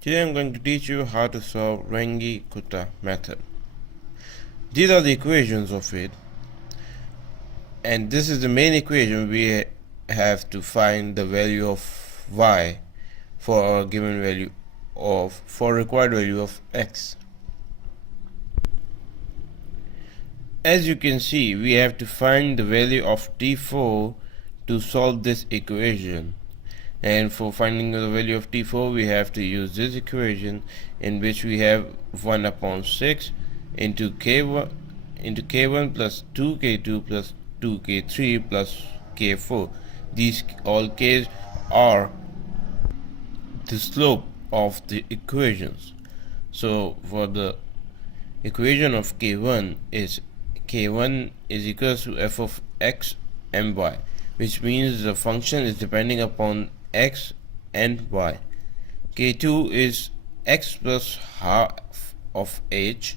Today I'm going to teach you how to solve runge kutta method. These are the equations of it, and this is the main equation. We have to find the value of y for a given value for required value of x. As you can see, we have to find the value of t4 to solve this equation. And for finding the value of t4, we have to use this equation, in which we have 1 upon 6 into k1 plus 2k2 plus 2k3 plus k4. These all k's are the slope of the equations. So for the equation of k1 is equals to f of x and y, which means the function is depending upon x and y. K2 is x plus half of h,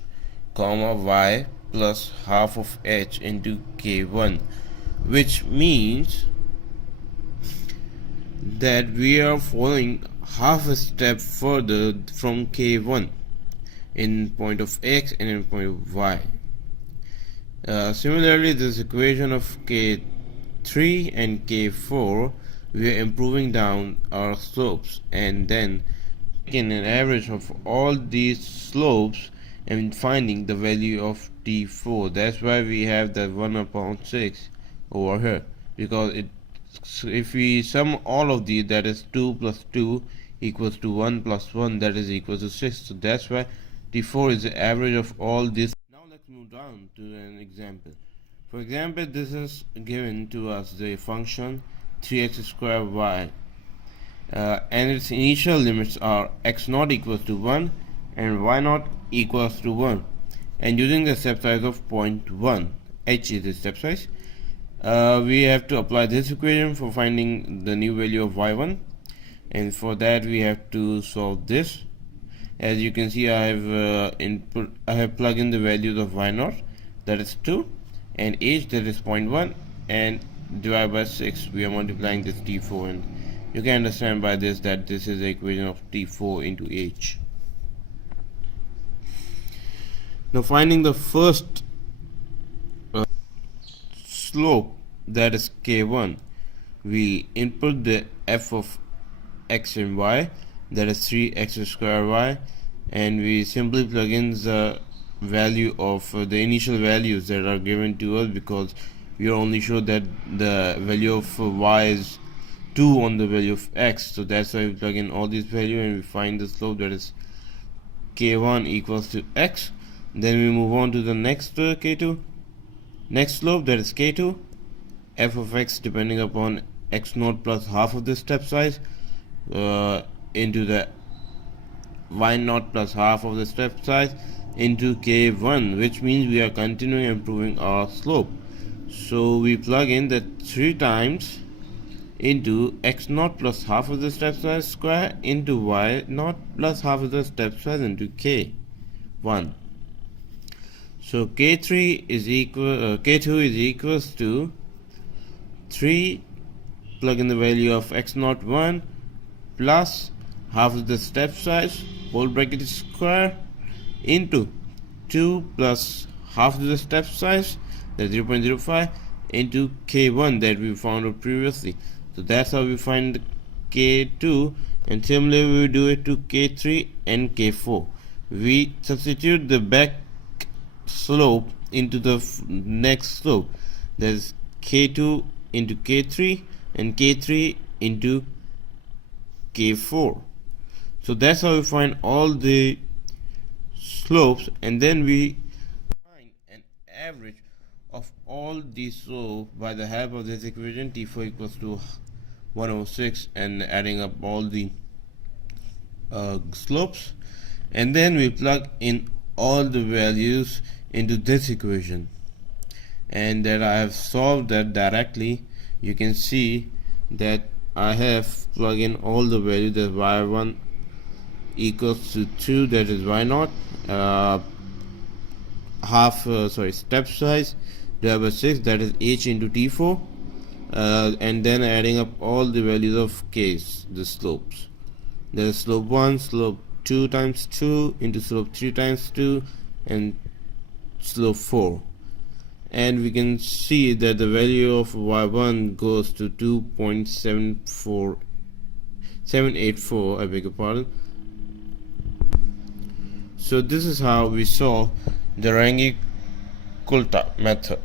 comma y plus half of h into k1, which means that we are following half a step further from k1 in point of x and in point of y. Similarly, this equation of k3 and k4, we are improving down our slopes and then taking an average of all these slopes and finding the value of t4. That's why we have that 1 upon 6 over here, because if we sum all of these, that is 2 plus 2 equals to 1 plus 1, that is equal to 6. So that's why t4 is the average of all these. Now let's move down to an example. For example, this is given to us the function 3x squared y, and its initial limits are x naught equals to 1 and y naught equals to 1, and using the step size of 0.1, h is the step size, we have to apply this equation for finding the new value of y1, and for that we have to solve this. As you can see, I have plugged in the values of y0, that is 2, and h, that is 0.1, and divided by 6. We are multiplying this t4, and you can understand by this that this is the equation of t4 into h. Now finding the first slope, that is k1, we input the f of x and y, that is 3x squared y, and we simply plug in the value of the initial values that are given to us, because we are only sure that the value of y is 2 on the value of x. So that's why we plug in all these values and we find the slope, that is k1 equals to x. Then we move on to the next next slope, that is k2, f of x depending upon x naught plus half of the step size, into the y naught plus half of the step size into k1, which means we are continuing improving our slope. So we plug in the 3 times into x naught plus half of the step size square into y naught plus half of the step size into k1. So k2 is equals to 3, plug in the value of x naught 1 plus half of the step size, whole bracket square, into 2 plus half of the step size, that's 0.05, into k1 that we found out previously. So that's how we find k2, and similarly we do it to k3 and k4. We substitute the back slope into the next slope, that is k2 into k3 and k3 into k4. So that's how we find all the slopes, and then we find an average of all these slopes by the help of this equation, t4 equals to 106, and adding up all the slopes, and then we plug in all the values into this equation, and that I have solved that directly. You can see that I have plugged in all the values, that y1 equals to 2, that is y naught, step size divided by 6, that is h into t4, and then adding up all the values of k's, the slopes. There is slope 1, slope 2 times 2 into slope 3 times 2 and slope 4, and we can see that the value of y1 goes to 2.784, I beg your pardon. So this is how we solve the runge kutta method.